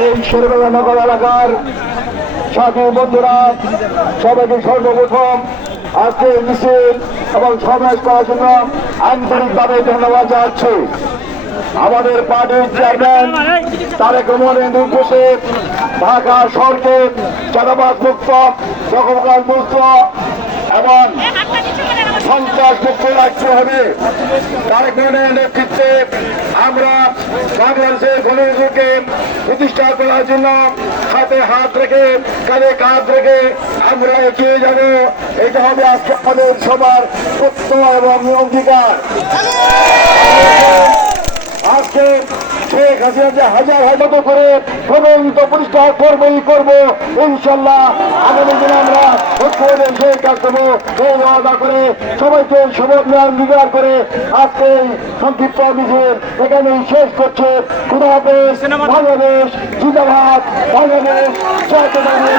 এই শেরবেলা নগর এলাকার সাথী বন্ধুরা সবাইকে সর্বপ্রথম আজকে মিছিল এবং সমাবেশ করার জন্য আন্তরিকভাবে ধন্যবাদ জানাচ্ছি। আমাদের পার্টির চেয়ারম্যান তারেক রহমানের নির্দেশে ঢাকা শহরকে চাঁদাবাজ মুক্ত, দখলদার মুক্ত এবং সন্ত্রাস মুক্ত রাখতে হবে। তারেক রহমানের নেতৃত্বে আমরা বাংলাদেশের গণতন্ত্রকে প্রতিষ্ঠা করার জন্য হাতে হাত রেখে কাঁধে কাঁধ রেখে আমরা এগিয়ে যাব। এটা হবে আজকে আমাদের সবার প্রত্যয় এবং অঙ্গীকার। আজকে শেখ হাসিনা যে হাজার হাজার করে তদন্ত পরিষ্কার করবই করবো ইনশাল্লাহ। আগামী দিনে আমরা ঐক্যবদ্ধ সেই কাজ করবো এই ওয়াদা করে সবাইকে শুভেচ্ছা অঙ্গীকার করে আজকে সংক্ষিপ্ত মিছিল এখানেই শেষ করছে। খুদা হাফেজ। বাংলাদেশ জিন্দাবাদ। বাংলাদেশ জাতীয়তাবাদী